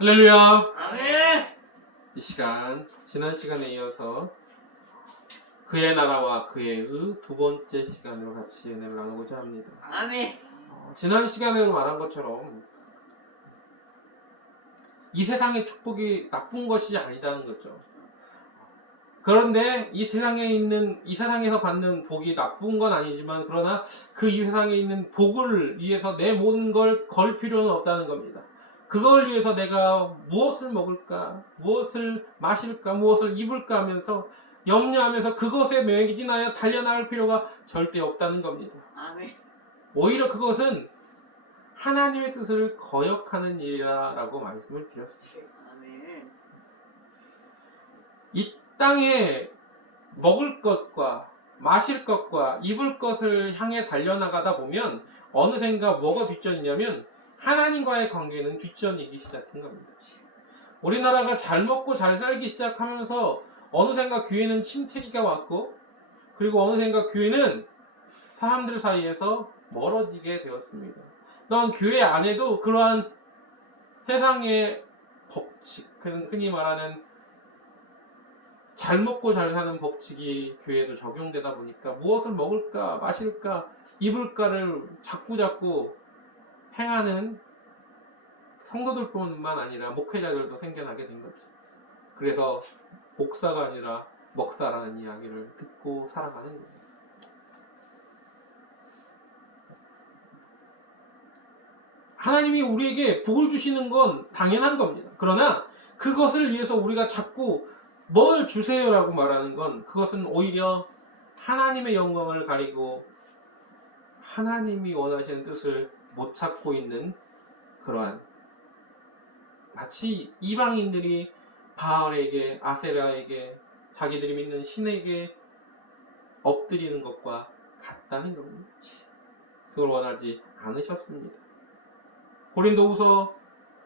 할렐루야! 아멘. 이 시간, 지난 시간에 이어서 그의 나라와 그의 의 두 번째 시간으로 같이 은혜를 나누고자 합니다. 아멘. 지난 시간에도 말한 것처럼 이 세상의 축복이 나쁜 것이 아니다는 거죠. 그런데 이 세상에서 받는 복이 나쁜 건 아니지만, 그러나 그 이 세상에 있는 복을 위해서 내 모든 걸 걸 필요는 없다는 겁니다. 그걸 위해서 내가 무엇을 먹을까, 무엇을 마실까, 무엇을 입을까 하면서 염려하면서 그것에 매진하여 달려나갈 필요가 절대 없다는 겁니다. 아멘. 오히려 그것은 하나님의 뜻을 거역하는 일이라고 말씀을 드렸습니다. 아멘. 이 땅에 먹을 것과 마실 것과 입을 것을 향해 달려나가다 보면 어느샌가 뭐가 뒷전이냐면 하나님과의 관계는 뒷전이기 시작한 겁니다. 우리나라가 잘 먹고 잘 살기 시작하면서 어느샌가 교회는 침체기가 왔고, 그리고 어느샌가 교회는 사람들 사이에서 멀어지게 되었습니다. 또한 교회 안에도 그러한 세상의 법칙, 흔히 말하는 잘 먹고 잘 사는 법칙이 교회에도 적용되다 보니까 무엇을 먹을까, 마실까, 입을까를 자꾸 행하는 성도들뿐만 아니라 목회자들도 생겨나게 된 거죠. 그래서 목사가 아니라 먹사라는 이야기를 듣고 살아가는 거예요. 하나님이 우리에게 복을 주시는 건 당연한 겁니다. 그러나 그것을 위해서 우리가 자꾸 뭘 주세요라고 말하는 건, 그것은 오히려 하나님의 영광을 가리고 하나님이 원하시는 뜻을 못 찾고 있는, 그러한 마치 이방인들이 바알에게, 아세라에게, 자기들이 믿는 신에게 엎드리는 것과 같다는 겁니다. 그걸 원하지 않으셨습니다. 고린도후서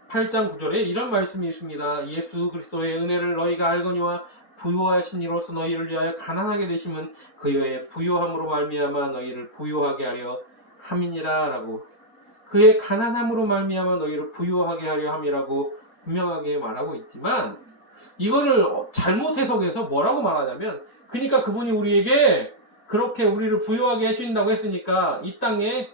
8장 9절에 이런 말씀이 있습니다. 예수 그리스도의 은혜를 너희가 알거니와 부요하신 이로써 너희를 위하여 가난하게 되심은 그의 부요함으로 말미암아 너희를 부요하게 하려 함이니라 라고, 그의 가난함으로 말미암아 너희를 부요하게 하려 함이라고 분명하게 말하고 있지만, 이거를 잘못 해석해서 뭐라고 말하냐면, 그러니까 그분이 우리에게 그렇게 우리를 부요하게 해주신다고 했으니까 이 땅에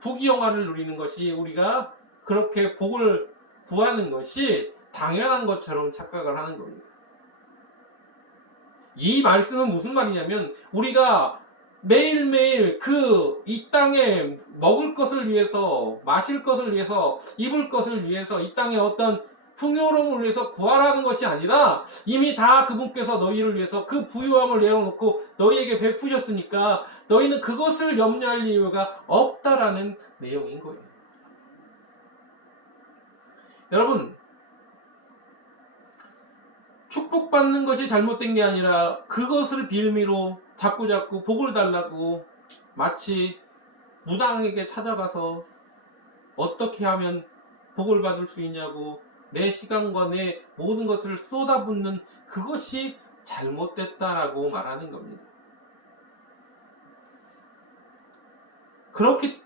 부귀영화를 누리는 것이, 우리가 그렇게 복을 구하는 것이 당연한 것처럼 착각을 하는 겁니다. 이 말씀은 무슨 말이냐면, 우리가 매일매일 이 땅에 먹을 것을 위해서, 마실 것을 위해서, 입을 것을 위해서, 이 땅에 어떤 풍요로움을 위해서 구하라는 것이 아니라, 이미 다 그분께서 너희를 위해서 그 부유함을 내어놓고 너희에게 베푸셨으니까 너희는 그것을 염려할 이유가 없다라는 내용인 거예요. 여러분, 축복받는 것이 잘못된 게 아니라 그것을 빌미로 자꾸 복을 달라고 마치 무당에게 찾아가서 어떻게 하면 복을 받을 수 있냐고 내 시간과 내 모든 것을 쏟아붓는, 그것이 잘못됐다라고 말하는 겁니다. 그렇게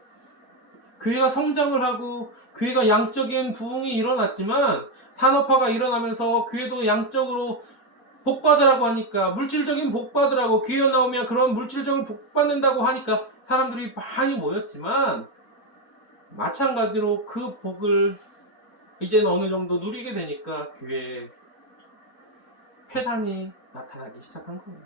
교회가 성장을 하고 교회가 양적인 부흥이 일어났지만, 산업화가 일어나면서 교회도 양적으로 복받으라고 하니까, 물질적인 복받으라고 교회 나오면 그런 물질적인 복받는다고 하니까 사람들이 많이 모였지만, 마찬가지로 그 복을 이제는 어느 정도 누리게 되니까 교회에 폐단이 나타나기 시작한 거예요.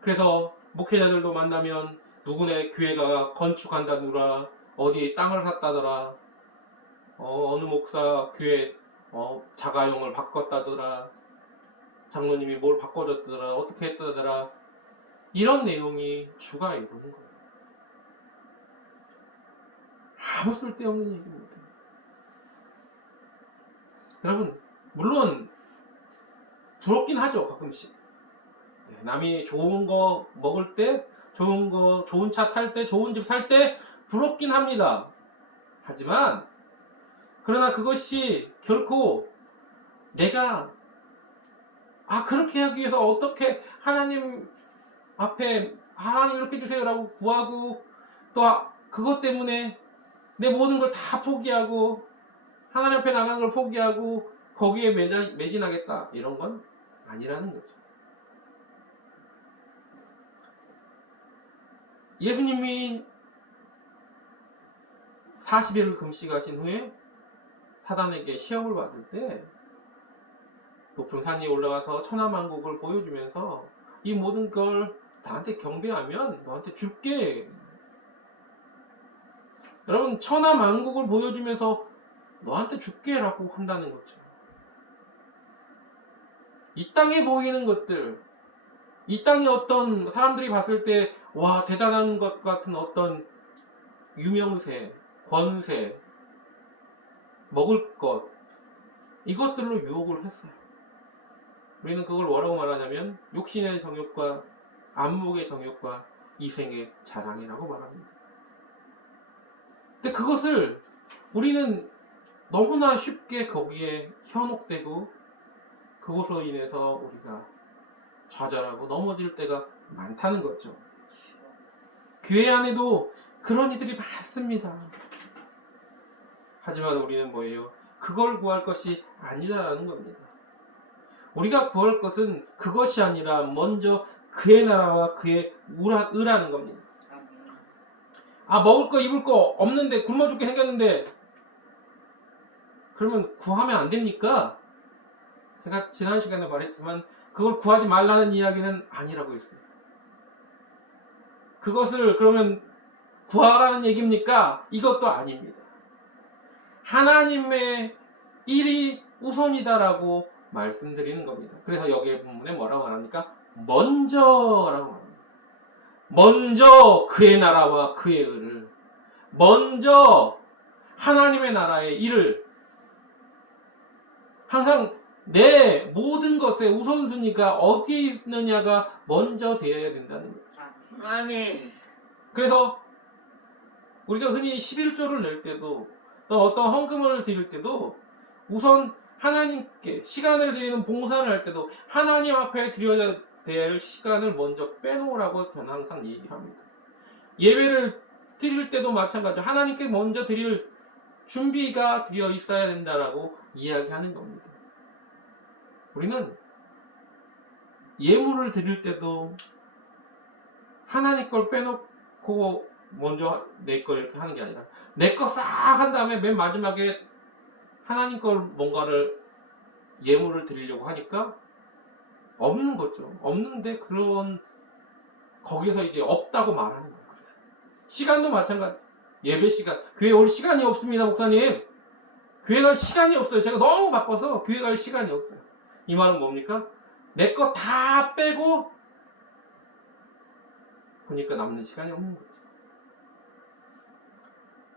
그래서 목회자들도 만나면 누구네 교회가 건축한다더라, 어디 땅을 샀다더라, 어느 목사 교회 자가용을 바꿨다더라, 장로님이 뭘 바꿔줬다더라, 어떻게 했다더라, 이런 내용이 주가 이루는 거예요. 아무 쓸데없는 얘기입니다. 여러분, 물론 부럽긴 하죠, 가끔씩. 남이 좋은 거 먹을 때, 좋은 차 탈 때, 좋은 집 살 때 부럽긴 합니다. 하지만 그러나 그것이 결코 내가 그렇게 하기 위해서 어떻게 하나님 앞에 하나님 이렇게 주세요라고 구하고, 또 그것 때문에 내 모든 걸 다 포기하고 하나님 앞에 나가는 걸 포기하고 거기에 매진하겠다 이런 건 아니라는 거죠. 예수님이 40일을 금식하신 후에 사단에게 시험을 받을 때 높은 산 위에 올라가서 천하만국을 보여주면서 이 모든 걸 나한테 경배하면 너한테 줄게. 여러분, 천하만국을 보여주면서 너한테 줄게 라고 한다는 거죠. 이 땅에 보이는 것들, 이 땅에 어떤 사람들이 봤을 때 와 대단한 것 같은 어떤 유명세, 권세, 먹을 것, 이것들로 유혹을 했어요. 우리는 그걸 뭐라고 말하냐면 욕심의 정욕과 안목의 정욕과 이생의 자랑이라고 말합니다. 근데 그것을 우리는 너무나 쉽게 거기에 현혹되고 그것으로 인해서 우리가 좌절하고 넘어질 때가 많다는 거죠. 교회 안에도 그런 이들이 많습니다. 하지만 우리는 뭐예요? 그걸 구할 것이 아니라는 겁니다. 우리가 구할 것은 그것이 아니라 먼저 그의 나라와 그의 의라는 겁니다. 아, 먹을 거 입을 거 없는데 굶어 죽게 생겼는데 그러면 구하면 안 됩니까? 제가 지난 시간에 말했지만 그걸 구하지 말라는 이야기는 아니라고 했어요. 그것을 그러면 구하라는 얘기입니까? 이것도 아닙니다. 하나님의 일이 우선이다라고 말씀드리는 겁니다. 그래서 여기에 본문에 뭐라고 말합니까? 먼저라고 말합니다. 먼저 그의 나라와 그의 의를, 먼저 하나님의 나라의 일을, 항상 내 모든 것의 우선순위가 어디에 있느냐가 먼저 되어야 된다는 거죠. 아멘. 그래서 우리가 흔히 11조를 낼 때도 또 어떤 헌금을 드릴 때도 우선 하나님께 시간을 드리는 봉사를 할 때도 하나님 앞에 드려야 될 시간을 먼저 빼놓으라고 저는 항상 얘기합니다. 예배를 드릴 때도 마찬가지로 하나님께 먼저 드릴 준비가 되어 있어야 된다라고 이야기하는 겁니다. 우리는 예물을 드릴 때도 하나님 걸 빼놓고 먼저 내 걸 이렇게 하는 게 아니라 내 거 싹 한 다음에 맨 마지막에 하나님 걸 뭔가를 예물을 드리려고 하니까 없는 거죠. 없는데 그런 거기서 이제 없다고 말하는 거예요. 그래서 시간도 마찬가지. 예배 시간. 교회 올 시간이 없습니다, 목사님. 교회 갈 시간이 없어요. 제가 너무 바빠서 교회 갈 시간이 없어요. 이 말은 뭡니까? 내 거 다 빼고 보니까 남는 시간이 없는 거죠.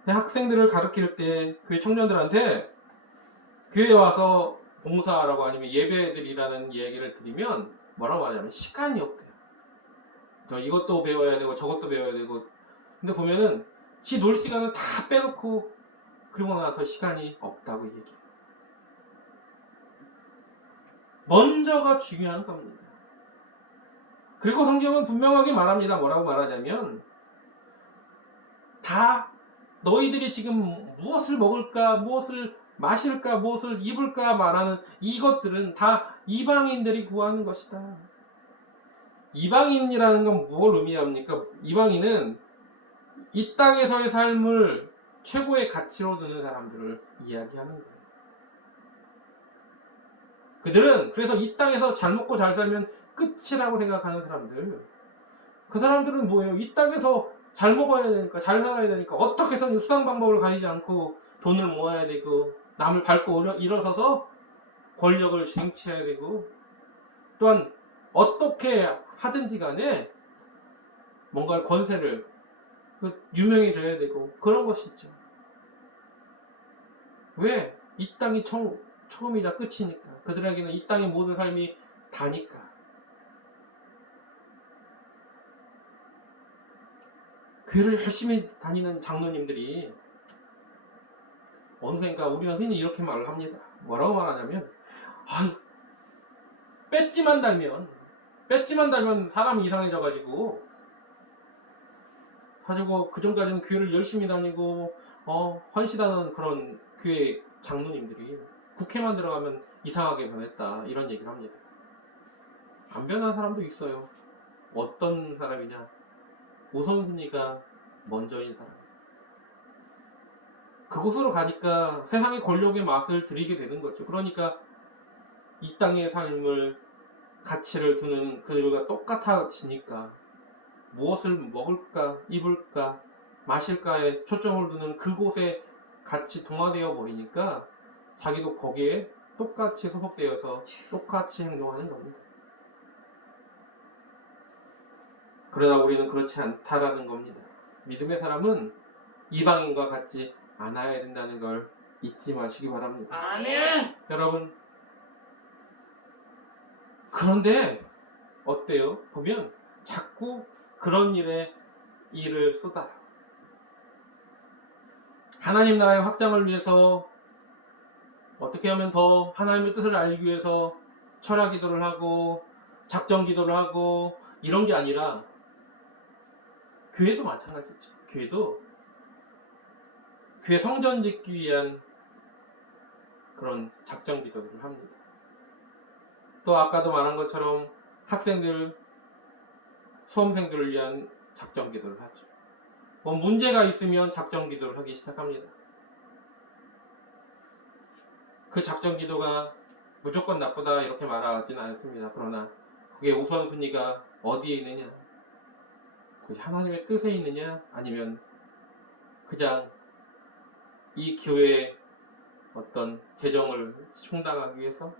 학생들을 가르칠 때 교회 청년들한테 교회에 와서 봉사하라고 아니면 예배드리라는 얘기를 드리면 뭐라고 하냐면 시간이 없대요. 이것도 배워야 되고 저것도 배워야 되고. 근데 보면은 지 놀 시간을 다 빼놓고 그러고 나서 시간이 없다고 얘기해요. 먼저가 중요한 겁니다. 그리고 성경은 분명하게 말합니다. 뭐라고 말하냐면 다 너희들이 지금 무엇을 먹을까, 무엇을 마실까, 무엇을 입을까 말하는 이것들은 다 이방인들이 구하는 것이다. 이방인이라는 건 무엇을 의미합니까? 이방인은 이 땅에서의 삶을 최고의 가치로 두는 사람들을 이야기하는 거예요. 그들은 그래서 이 땅에서 잘 먹고 잘 살면 끝이라고 생각하는 사람들. 그 사람들은 뭐예요? 이 땅에서 잘 먹어야 되니까, 잘 살아야 되니까 어떻게 해서는 수상 방법을 가리지 않고 돈을 모아야 되고 남을 밟고 일어서서 권력을 쟁취해야 되고 또한 어떻게 하든지 간에 뭔가 권세를 유명해져야 되고 그런 것이죠. 왜? 이 땅이 처음이자 끝이니까. 그들에게는 이 땅의 모든 삶이 다니까. 교회를 열심히 다니는 장로님들이 어느샌가 우리는 흔히 이렇게 말을 합니다. 뭐라고 말하냐면 배지만 달면 사람이 이상해져가지고 그전까지는 교회를 열심히 다니고 헌신하는 그런 교회 장로님들이 국회만 들어가면 이상하게 변했다 이런 얘기를 합니다. 안 변한 사람도 있어요. 어떤 사람이냐? 우선순위가 먼저인 사람. 그곳으로 가니까 세상의 권력의 맛을 들이게 되는 거죠. 그러니까 이 땅의 삶을 가치를 두는 그들과 똑같아지니까 무엇을 먹을까, 입을까, 마실까에 초점을 두는 그곳에 같이 동화되어 버리니까 자기도 거기에 똑같이 소속되어서 똑같이 행동하는 겁니다. 그러나 우리는 그렇지 않다라는 겁니다. 믿음의 사람은 이방인과 같지 않아야 된다는 걸 잊지 마시기 바랍니다. 아멘. 여러분, 그런데 어때요? 보면 자꾸 그런 일에 일을 쏟아요. 하나님 나라의 확장을 위해서 어떻게 하면 더 하나님의 뜻을 알기 위해서 철야 기도를 하고 작정 기도를 하고 이런 게 아니라 교회도 마찬가지죠. 교회도 교회 성전 짓기 위한 그런 작정 기도를 합니다. 또 아까도 말한 것처럼 학생들, 수험생들을 위한 작정 기도를 하죠. 뭐 문제가 있으면 작정 기도를 하기 시작합니다. 그 작정 기도가 무조건 나쁘다 이렇게 말하지는 않습니다. 그러나 그게 우선순위가 어디에 있느냐? 하나님의 뜻에 있느냐? 아니면 그냥 이 교회의 어떤 재정을 충당하기 위해서?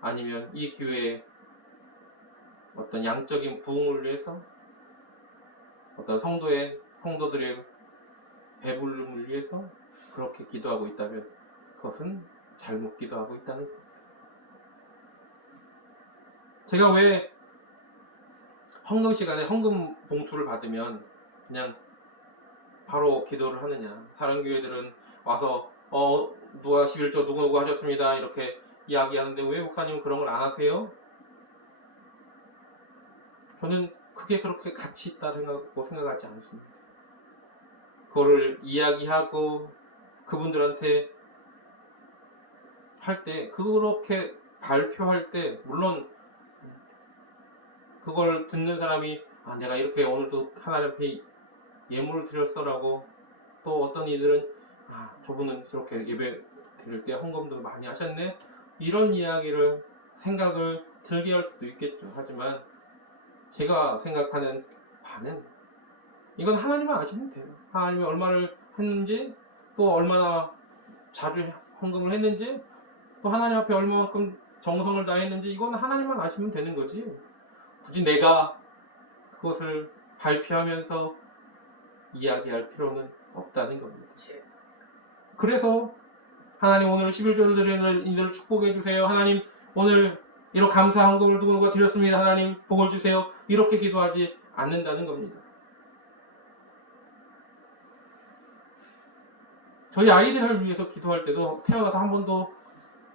아니면 이 교회의 어떤 양적인 부흥을 위해서? 어떤 성도들의 배부름을 위해서 그렇게 기도하고 있다면 그것은 잘못 기도하고 있다는 겁니다. 제가 왜 헌금 시간에 헌금 봉투를 받으면 그냥 바로 기도를 하느냐? 다른 교회들은 와서 누가 11조 누구 하셨습니다 이렇게 이야기하는데 왜 목사님은 그런 걸 안 하세요? 저는 그게 그렇게 가치 있다고 생각하지 않습니다. 그거를 이야기하고 그분들한테 할 때 그렇게 발표할 때 물론 그걸 듣는 사람이 내가 이렇게 오늘도 하나님 앞에 예물을 드렸어라고 또 어떤 이들은 저분은 저렇게 예배 드릴 때 헌금도 많이 하셨네 이런 이야기를 생각을 들게 할 수도 있겠죠. 하지만 제가 생각하는 바는 이건 하나님만 아시면 돼요. 하나님이 얼마를 했는지 또 얼마나 자주 헌금을 했는지 또 하나님 앞에 얼마만큼 정성을 다했는지 이건 하나님만 아시면 되는 거지 굳이 내가 그것을 발표하면서 이야기할 필요는 없다는 겁니다. 그래서 하나님 오늘 11조를 드리는 이들을 축복해 주세요. 하나님 오늘 이런 감사 헌금을 누구누가 드렸습니다. 하나님 복을 주세요. 이렇게 기도하지 않는다는 겁니다. 저희 아이들을 위해서 기도할 때도 태어나서 한 번도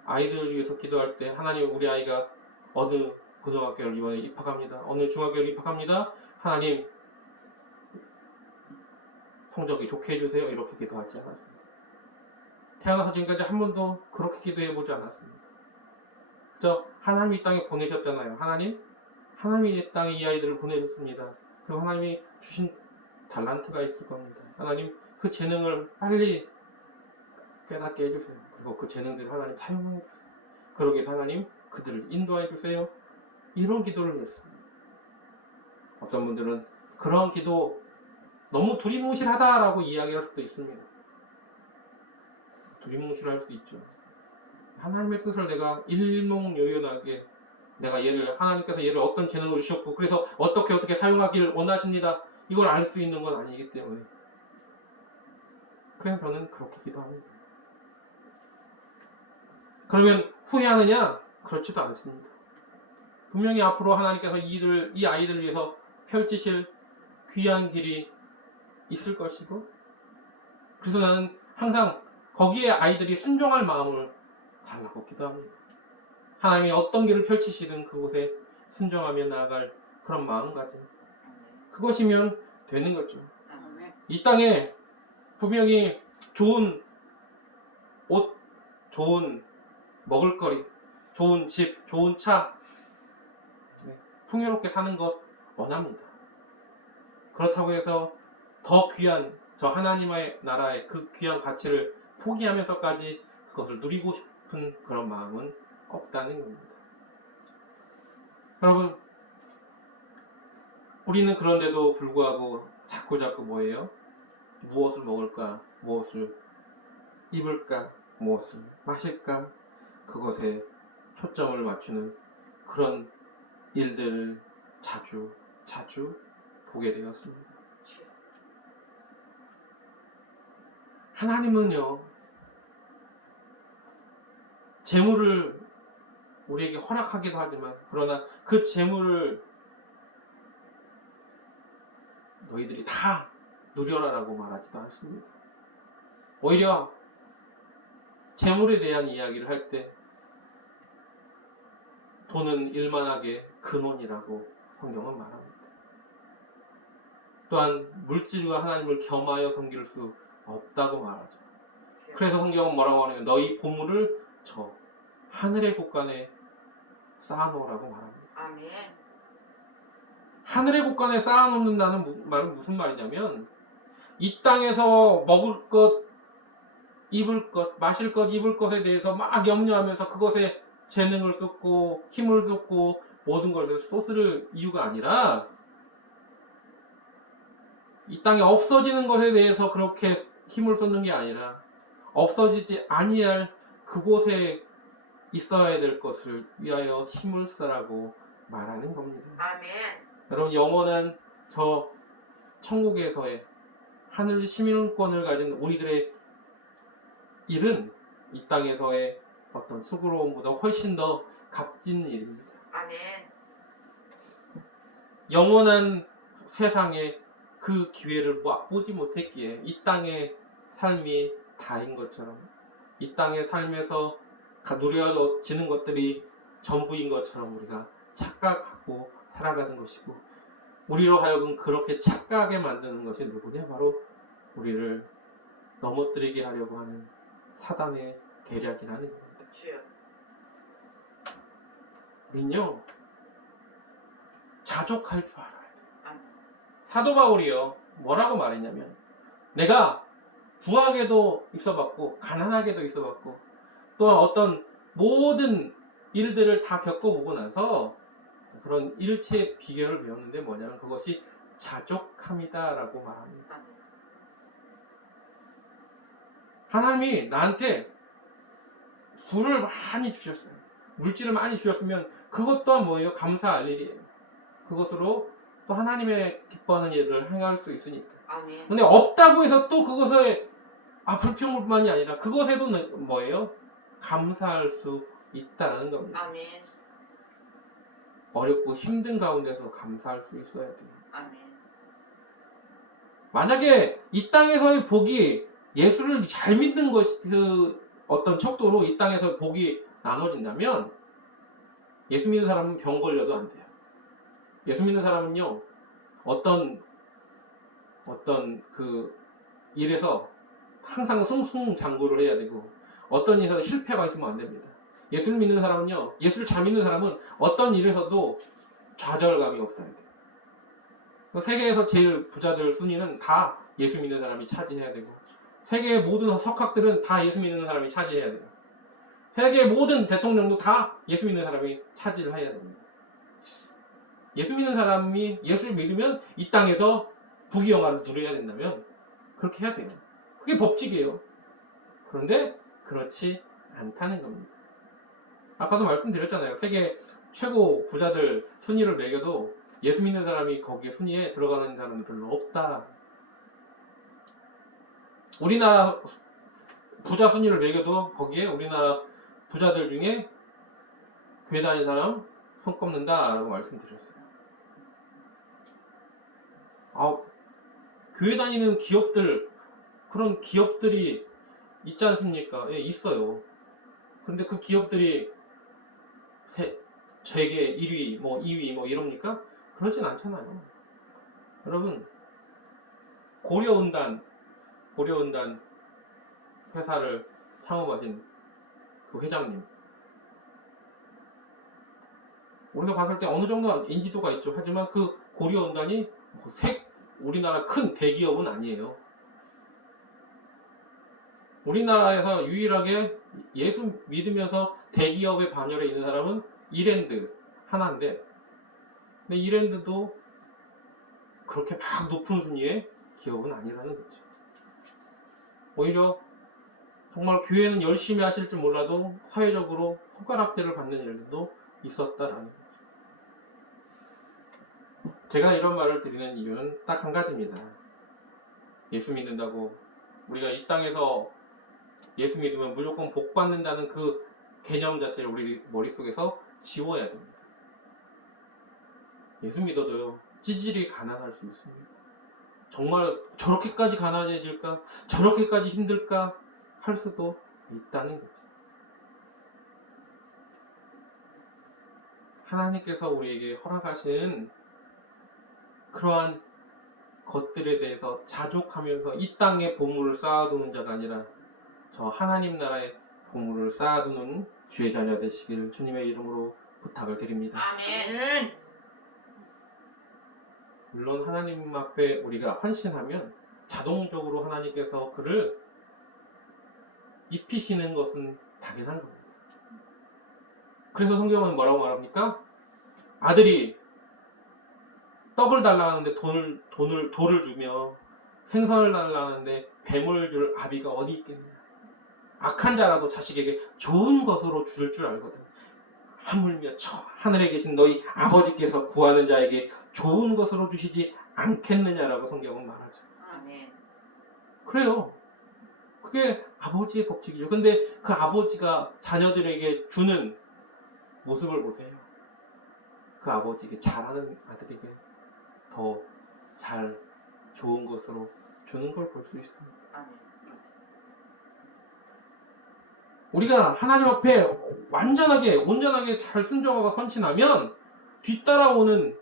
아이들을 위해서 기도할 때 하나님 우리 아이가 어느 고등학교를 이번에 입학합니다. 어느 중학교를 입학합니다. 하나님 성적이 좋게 해주세요. 이렇게 기도하지 않았습니다. 태어나서 지금까지 한 번도 그렇게 기도해보지 않았습니다. 그저 하나님이 이 땅에 보내셨잖아요. 하나님이 이 땅에 이 아이들을 보내셨습니다. 그리고 하나님이 주신 달란트가 있을 겁니다. 하나님 그 재능을 빨리 깨닫게 해주세요. 그리고 그 재능들을 하나님 사용해 주세요. 그러기 위해서 하나님 그들을 인도해 주세요. 이런 기도를 했습니다. 어떤 분들은 그런 기도 너무 두리뭉실하다라고 이야기할 수도 있습니다. 두리뭉실할 수 있죠. 하나님의 뜻을 내가 일목요연하게 내가 하나님께서 얘를 어떤 재능을 주셨고 그래서 어떻게 사용하길 원하십니다. 이걸 알 수 있는 건 아니기 때문에 그래서 저는 그렇게 기도합니다. 그러면 후회하느냐? 그렇지도 않습니다. 분명히 앞으로 하나님께서 이 아이들을 위해서 펼치실 귀한 길이 있을 것이고 그래서 나는 항상 거기에 아이들이 순종할 마음을 달라고 기도합니다. 하나님이 어떤 길을 펼치시든 그곳에 순종하며 나아갈 그런 마음가짐 그것이면 되는 거죠. 이 땅에 분명히 좋은 옷 좋은 먹을거리, 좋은 집, 좋은 차, 풍요롭게 사는 것 원합니다. 그렇다고 해서 더 귀한 저 하나님의 나라의 그 귀한 가치를 포기하면서까지 그것을 누리고 싶은 그런 마음은 없다는 겁니다. 여러분, 우리는 그런데도 불구하고 자꾸자꾸 뭐예요? 무엇을 먹을까? 무엇을 입을까? 무엇을 마실까? 그것에 초점을 맞추는 그런 일들을 자주 보게 되었습니다. 하나님은요, 재물을 우리에게 허락하기도 하지만, 그러나 그 재물을 너희들이 다 누려라라고 말하지도 않습니다. 오히려 재물에 대한 이야기를 할 때 돈은 일만하게 근원이라고 성경은 말합니다. 또한 물질과 하나님을 겸하여 섬길 수 없다고 말하죠. 그래서 성경은 뭐라고 하냐면 너희 보물을 저 하늘의 곳간에 쌓아놓으라고 말합니다. 아멘. 하늘의 곳간에 쌓아놓는다는 말은 무슨 말이냐면 이 땅에서 먹을 것, 입을 것, 마실 것, 입을 것에 대해서 막 염려하면서 그것에 재능을 쏟고 힘을 쏟고 모든 것을 쏟을 이유가 아니라 이 땅에 없어지는 것에 대해서 그렇게 힘을 쏟는 게 아니라 없어지지 아니할 그곳에 있어야 될 것을 위하여 힘을 쓰라고 말하는 겁니다. 아멘. 여러분, 영원한 저 천국에서의 하늘 시민권을 가진 우리들의 일은 이 땅에서의 어떤 수고로움보다 훨씬 더 값진 일입니다. 아멘. 영원한 세상에 그 기회를 맛보지 못했기에 이 땅의 삶이 다인 것처럼 이 땅의 삶에서 누려지는 것들이 전부인 것처럼 우리가 착각하고 살아가는 것이고 우리로 하여금 그렇게 착각하게 만드는 것이 누구냐? 바로 우리를 넘어뜨리게 하려고 하는 사단의 계략이라는 겁니다. 우린요 자족할 줄 알아야 돼요. 사도 바울이요 뭐라고 말했냐면 내가 부하게도 있어봤고 가난하게도 있어봤고 또한 어떤 모든 일들을 다 겪어보고 나서 그런 일체의 비결을 배웠는데 뭐냐면 그것이 자족함이다 라고 말합니다. 하나님이 나한테 부를 많이 주셨어요. 물질을 많이 주셨으면 그것 또한 뭐예요? 감사할 일이에요. 그것으로 또 하나님의 기뻐하는 일을 행할 수 있으니까. 아멘. 근데 없다고 해서 또 그것에 불평뿐만이 아니라 그것에도 뭐예요? 감사할 수 있다는 겁니다. 아멘. 어렵고 힘든 가운데서 감사할 수 있어야 돼요. 아멘. 만약에 이 땅에서의 복이 예수를 잘 믿는 것이 그 어떤 척도로 이 땅에서 복이 나눠진다면 예수 믿는 사람은 병 걸려도 안 돼요. 예수 믿는 사람은요 어떤 그 일에서 항상 승승장구를 해야 되고 어떤 일에서 실패가 있으면 안 됩니다. 예수를 믿는 사람은요 예수를 잘 믿는 사람은 어떤 일에서도 좌절감이 없어야 돼요. 세계에서 제일 부자들 순위는 다 예수 믿는 사람이 차지해야 되고 세계의 모든 석학들은 다 예수 믿는 사람이 차지해야 돼요. 세계의 모든 대통령도 다 예수 믿는 사람이 차지를 해야 됩니다. 예수 믿는 사람이 예수를 믿으면 이 땅에서 부귀영화를 누려야 된다면 그렇게 해야 돼요. 그게 법칙이에요. 그런데 그렇지 않다는 겁니다. 아까도 말씀드렸잖아요. 세계 최고 부자들 순위를 매겨도 예수 믿는 사람이 거기에 순위에 들어가는 사람은 별로 없다. 우리나라 부자 순위를 매겨도 거기에 우리나라 부자들 중에 교회 다니는 사람 손 꼽는다라고 말씀드렸어요. 교회 다니는 기업들, 그런 기업들이 있지 않습니까? 예, 있어요. 그런데 그 기업들이 세계 1위, 2위 이럽니까? 그러진 않잖아요. 여러분, 고려은단 회사를 창업하신 그 회장님. 우리가 봤을 때 어느 정도 인지도가 있죠. 하지만 그 고려원단이 우리나라 큰 대기업은 아니에요. 우리나라에서 유일하게 예수 믿으면서 대기업의 반열에 있는 사람은 이랜드 하나인데, 근데 이랜드도 그렇게 막 높은 순위의 기업은 아니라는 거죠. 오히려 정말 교회는 열심히 하실 줄 몰라도 사회적으로 손가락질을 받는 일도 있었다라는 거죠. 제가 이런 말을 드리는 이유는 딱 한 가지입니다. 예수 믿는다고 우리가 이 땅에서 예수 믿으면 무조건 복 받는다는 그 개념 자체를 우리 머릿속에서 지워야 됩니다. 예수 믿어도요, 찌질이 가난할 수 있습니다. 정말 저렇게까지 가난해질까? 저렇게까지 힘들까? 할 수도 있다는 거죠. 하나님께서 우리에게 허락하신 그러한 것들에 대해서 자족하면서 이 땅에 보물을 쌓아두는 자가 아니라 저 하나님 나라의 보물을 쌓아두는 주의 자녀 되시기를 주님의 이름으로 부탁을 드립니다. 아멘. 물론 하나님 앞에 우리가 헌신하면 자동적으로 하나님께서 그를 입히시는 것은 당연한 겁니다. 그래서 성경은 뭐라고 말합니까? 아들이 떡을 달라 하는데 돌을 주며 생선을 달라 하는데 뱀을 줄 아비가 어디 있겠느냐. 악한 자라도 자식에게 좋은 것으로 줄 줄 알거든. 하물며 하늘에 계신 너희 아버지께서 구하는 자에게 좋은 것으로 주시지 않겠느냐라고 성경은 말하죠. 아멘. 그래요. 그게 아버지의 법칙이죠. 근데 그 아버지가 자녀들에게 주는 모습을 보세요. 그 아버지에게 잘하는 아들에게 더 잘 좋은 것으로 주는 걸 볼 수 있습니다. 아멘. 우리가 하나님 앞에 완전하게 온전하게 잘 순종하고 헌신하면 뒤따라오는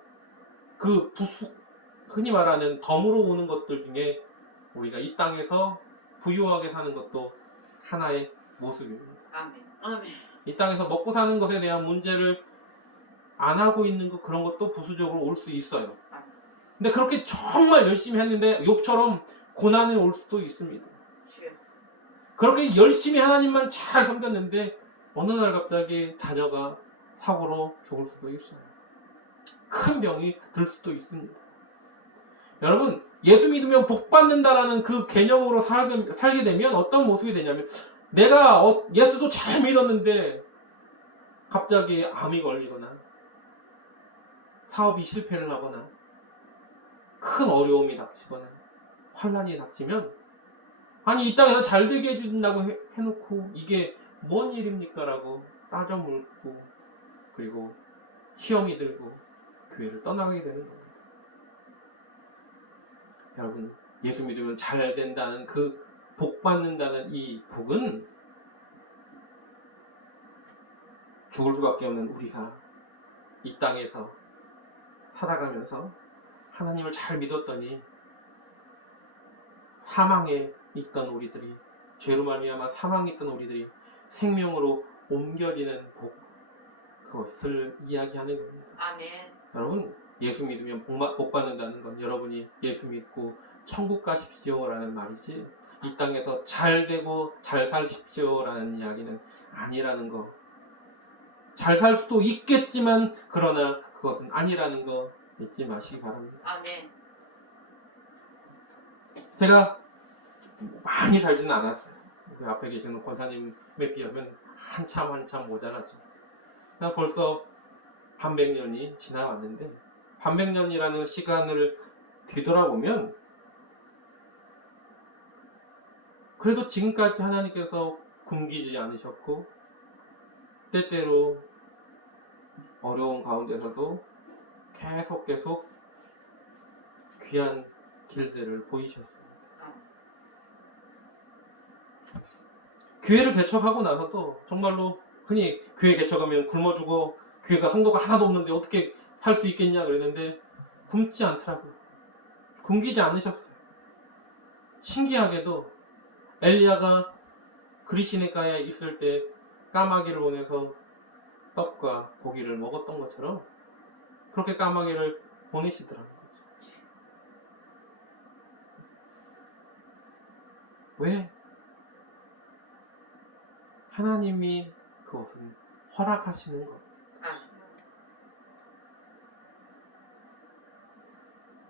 그 흔히 말하는 덤으로 오는 것들 중에 우리가 이 땅에서 부유하게 사는 것도 하나의 모습입니다. 아멘. 아멘. 이 땅에서 먹고 사는 것에 대한 문제를 안 하고 있는 것, 그런 것도 부수적으로 올 수 있어요. 근데 그렇게 정말 열심히 했는데 욥처럼 고난이 올 수도 있습니다. 그렇게 열심히 하나님만 잘 섬겼는데 어느 날 갑자기 자녀가 사고로 죽을 수도 있어요. 큰 병이 들 수도 있습니다. 여러분, 예수 믿으면 복 받는다라는 그 개념으로 살게 되면 어떤 모습이 되냐면, 내가 예수도 잘 믿었는데 갑자기 암이 걸리거나 사업이 실패를 하거나 큰 어려움이 닥치거나 환난이 닥치면, 아니 이 땅에서 잘 되게 해준다고 해놓고 이게 뭔 일입니까? 라고 따져 묻고 그리고 시험이 들고 교회를 떠나게 되는 겁니다. 여러분, 예수 믿으면 잘 된다는 그 복 받는다는 이 복은 죽을 수밖에 없는 우리가 이 땅에서 살아가면서 하나님을 잘 믿었더니 사망에 있던 우리들이, 죄로 말미암아 사망에 있던 우리들이 생명으로 옮겨지는 복, 그것을 이야기하는 겁니다. 아멘. 여러분, 예수 믿으면 복 받는다는 건 여러분이 예수 믿고 천국 가십시오라는 말이지, 이 땅에서 잘 되고 잘 사십시오라는 이야기는 아니라는 거. 잘 살 수도 있겠지만 그러나 그것은 아니라는 거 잊지 마시기 바랍니다. 아멘. 제가 많이 살지는 않았어요. 그 앞에 계시는 권사님에 비하면 한참 모자라죠. 벌써 반백년이 지나왔는데, 반백년이라는 시간을 뒤돌아보면 그래도 지금까지 하나님께서 굶기지 않으셨고 때때로 어려운 가운데서도 계속 귀한 길들을 보이셨습니다. 교회를 개척하고 나서도 정말로 흔히 교회 개척하면 굶어 죽어, 교회가 성도가 하나도 없는데 어떻게 살 수 있겠냐 그랬는데 굶지 않더라고요. 굶기지 않으셨어요. 신기하게도 엘리야가 그리시네가에 있을 때 까마귀를 보내서 떡과 고기를 먹었던 것처럼 그렇게 까마귀를 보내시더라는 거죠. 왜? 하나님이 그것을 허락하시는 것.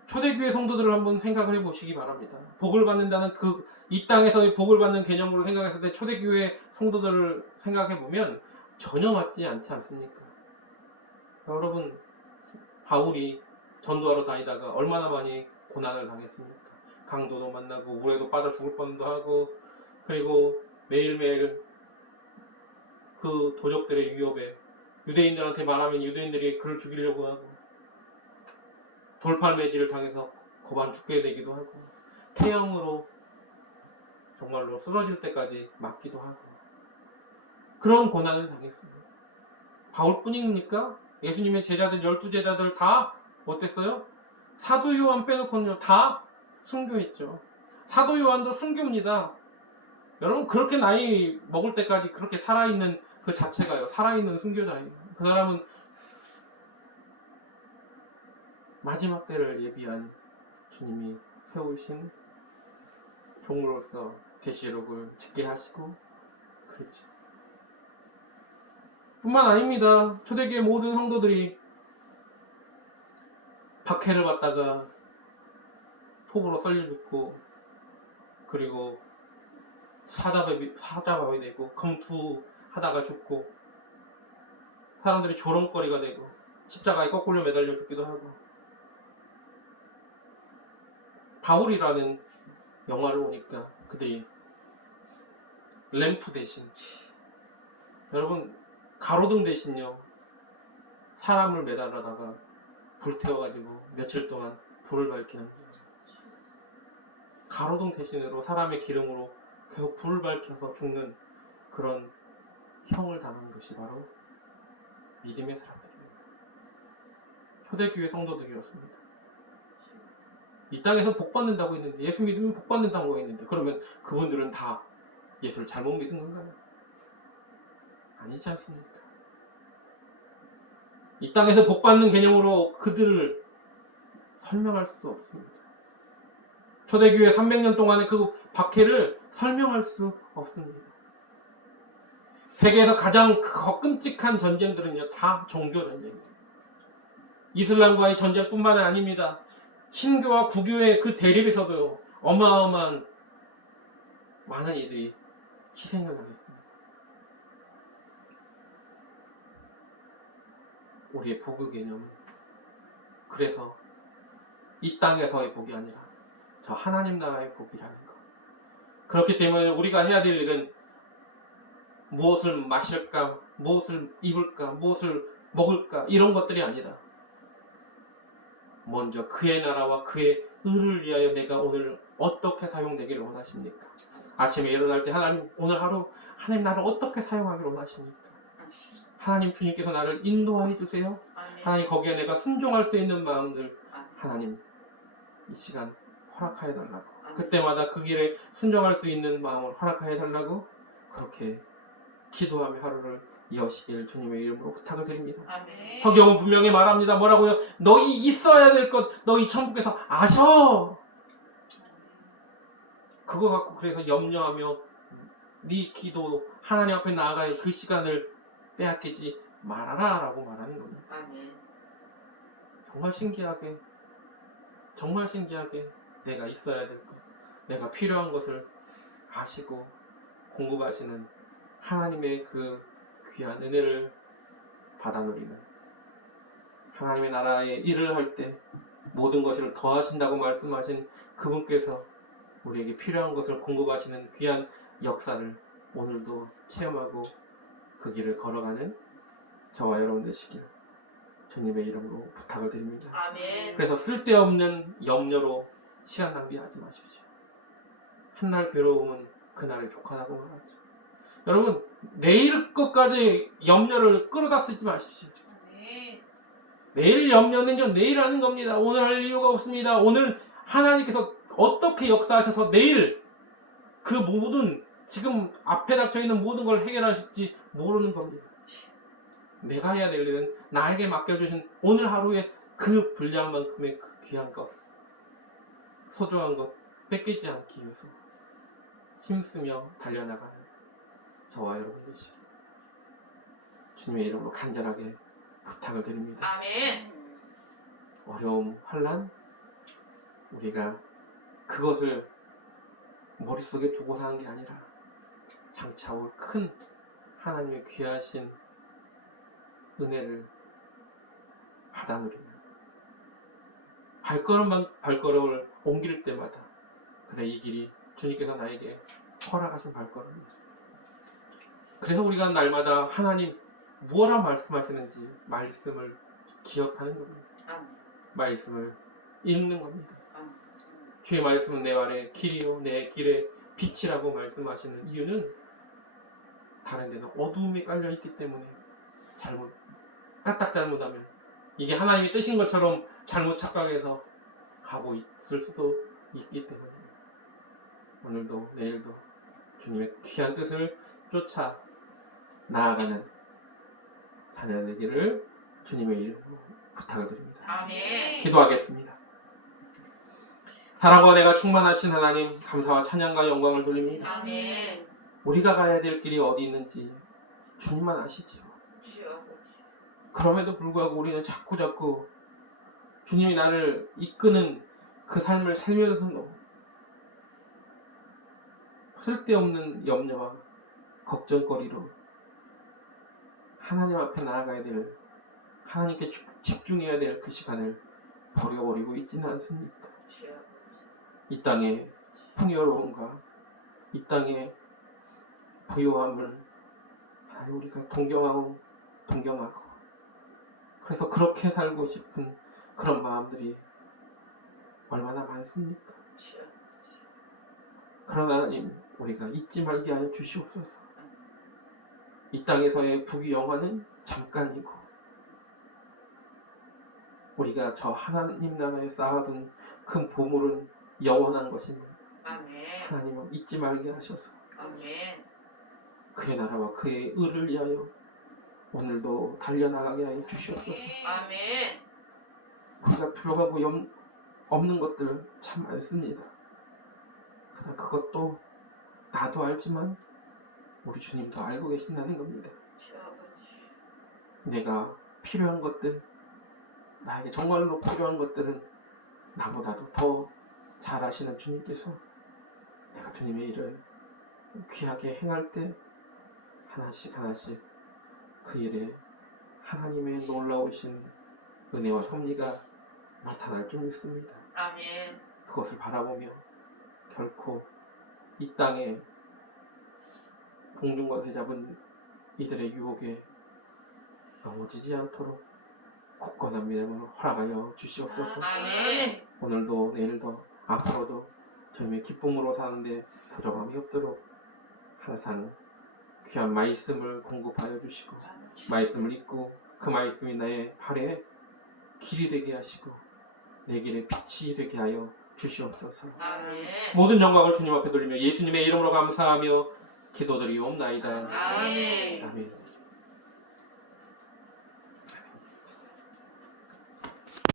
초대교회 성도들을 한번 생각을 해보시기 바랍니다. 복을 받는다는 이 땅에서의 복을 받는 개념으로 생각했을 때 초대교회 성도들을 생각해보면 전혀 맞지 않지 않습니까? 여러분, 바울이 전도하러 다니다가 얼마나 많이 고난을 당했습니까? 강도도 만나고 물에도 빠져 죽을 뻔도 하고, 그리고 매일매일 그 도적들의 위협에 유대인들한테 말하면 유대인들이 그를 죽이려고 하고, 돌팔매질을 당해서 고반 죽게 되기도 하고, 태양으로 정말로 쓰러질 때까지 맞기도 하고, 그런 고난을 당했습니다. 바울뿐입니까? 예수님의 제자들, 12제자들 다 어땠어요? 사도 요한 빼놓고는요, 다 순교했죠. 사도 요한도 순교입니다. 여러분, 그렇게 나이 먹을 때까지 그렇게 살아있는 그 자체가요, 살아있는 순교자예요. 그 사람은 마지막 때를 예비한 주님이 세우신 종으로서 계시록을 짓게 하시고 그렇죠. 뿐만 아닙니다. 초대교회 모든 성도들이 박해를 받다가 톱으로 썰려 죽고, 그리고 사자밥이 되고, 검투하다가 죽고, 사람들이 조롱거리가 되고, 십자가에 거꾸로 매달려 죽기도 하고, 바울이라는 영화를 보니까 그들이 램프 대신, 여러분, 가로등 대신요, 사람을 매달아다가 불태워가지고 며칠 동안 불을 밝히는 거예요. 가로등 대신으로 사람의 기름으로 계속 불을 밝혀서 죽는 그런 형을 당한 것이 바로 믿음의 사람들입니다. 초대교회 성도들이었습니다. 이 땅에서 복 받는다고 했는데, 예수 믿으면 복 받는다고 했는데, 그러면 그분들은 다 예수를 잘못 믿은 건가요? 아니지 않습니까? 이 땅에서 복 받는 개념으로 그들을 설명할 수 없습니다. 초대교회 300년 동안의 그 박해를 설명할 수 없습니다. 세계에서 가장 끔찍한 전쟁들은요, 다 종교 전쟁입니다. 이슬람과의 전쟁뿐만 아닙니다. 신교와 구교의 그 대립에서도 어마어마한 많은 이들이 희생을 당했습니다. 우리의 복의 개념은 그래서 이 땅에서의 복이 아니라 저 하나님 나라의 복이라는 것. 그렇기 때문에 우리가 해야 될 일은 무엇을 마실까, 무엇을 입을까, 무엇을 먹을까, 이런 것들이 아니라 먼저 그의 나라와 그의 의를 위하여 내가 오늘 어떻게 사용되기를 원하십니까? 아침에 일어날 때 하나님, 오늘 하루 하나님 나를 어떻게 사용하기를 원하십니까? 하나님 주님께서 나를 인도하여 주세요. 하나님 거기에 내가 순종할 수 있는 마음들 하나님 이 시간 허락하여 달라고, 그때마다 그 길에 순종할 수 있는 마음을 허락하여 달라고 그렇게 기도하며 하루를 이어시길 주님의 이름으로 부탁을 드립니다. 아멘. 성경은 분명히 말합니다. 뭐라고요? 너희 있어야 될 것 너희 천국에서 아셔. 그거 갖고 그래서 염려하며 네 기도 하나님 앞에 나아가야 그 시간을 빼앗기지 말아라 라고 말하는 겁니다. 아멘. 정말 신기하게 내가 있어야 될 것, 내가 필요한 것을 아시고 공급하시는 하나님의 그 귀한 은혜를 받아 누리는, 하나님의 나라의 일을 할 때 모든 것을 더하신다고 말씀하신 그분께서 우리에게 필요한 것을 공급하시는 귀한 역사를 오늘도 체험하고 그 길을 걸어가는 저와 여러분 되시길 주님의 이름으로 부탁을 드립니다. 아멘. 그래서 쓸데없는 염려로 시간 낭비하지 마십시오. 한날 괴로움은 그날의 족하다고 말하죠. 여러분, 내일 것까지 염려를 끌어다 쓰지 마십시오. 아멘. 내일 염려는요, 내일 하는 겁니다. 오늘 할 이유가 없습니다. 오늘 하나님께서 어떻게 역사하셔서 내일 그 모든 지금 앞에 닥쳐있는 모든 걸 해결하실지 모르는 겁니다. 내가 해야 될 일은 나에게 맡겨주신 오늘 하루에 그 분량 만큼의 그 귀한 것, 소중한 것 뺏기지 않기 위해서 힘쓰며 달려나가는 저와 여러분 되시기 주님의 이름으로 간절하게 부탁을 드립니다. 아멘. 어려움, 환난, 우리가 그것을 머릿속에 두고 사는 게 아니라 장차 올 큰 하나님의 귀하신 은혜를 받아 누리는 발걸음을 옮길 때마다 그래 이 길이 주님께서 나에게 허락하신 발걸음이다. 그래서 우리가 날마다 하나님 무엇라 말씀하시는지 말씀을 기억하는 겁니다. 말씀을 읽는 겁니다. 주의 말씀은 내 발의 길이요 내 길의 빛이라고 말씀하시는 이유는 다른 데는 어두움이 깔려있기 때문에 까딱 잘못하면 이게 하나님이 뜻인 것처럼 잘못 착각해서 가고 있을 수도 있기 때문에 오늘도 내일도 주님의 귀한 뜻을 쫓아 나아가는 자녀 되기를 주님의 이름으로 부탁을 드립니다. 아멘. 기도하겠습니다. 사랑과 은혜가 충만하신 하나님 감사와 찬양과 영광을 돌립니다. 아멘. 우리가 가야 될 길이 어디 있는지 주님만 아시지요. 그럼에도 불구하고 우리는 자꾸 주님이 나를 이끄는 그 삶을 살면서도 쓸데없는 염려와 걱정거리로 하나님 앞에 나아가야 될 하나님께 집중해야 될 그 시간을 버려버리고 있지는 않습니까? 이 땅의 풍요로움과 이 땅의 부요함을 우리가 동경하고 그래서 그렇게 살고 싶은 그런 마음들이 얼마나 많습니까? 그러나 하나님 우리가 잊지 말게 하여 주시옵소서. 이 땅에서의 부귀영화는 잠깐이고 우리가 저 하나님 나라에 쌓아둔 그 보물은 영원한 것임을 하나님은 잊지 말게 하셔서 그의 나라와 그의 의를 위하여 오늘도 달려나가게 하여 주시옵소서. 우리가 부러워하고 없는 것들 참 많습니다. 그러나 그것도 나도 알지만 우리 주님도 알고 계신다는 겁니다. 내가 필요한 것들, 나에게 정말로 필요한 것들은 나보다도 더 잘 아시는 주님께서 내가 주님의 일을 귀하게 행할 때 하나씩 그 일에 하나님의 놀라우신 은혜와 섭리가 나타날 줄 믿습니다. 아멘. 그것을 바라보며 결코 이 땅에 공중과 되잡은 이들의 유혹에 넘어지지 않도록 굳건한 믿음으로 허락하여 주시옵소서. 아멘. 오늘도 내일도 앞으로도 주님의 기쁨으로 사는데 부족함이 없도록 항상 귀한 말씀을 공급하여 주시고 말씀을 읽고 그 말씀이 나의 발에 길이 되게 하시고 내 길에 빛이 되게 하여 주시옵소서. 아멘. 모든 영광을 주님 앞에 돌리며 예수님의 이름으로 감사하며 기도드리옵나이다. 아멘. 아멘.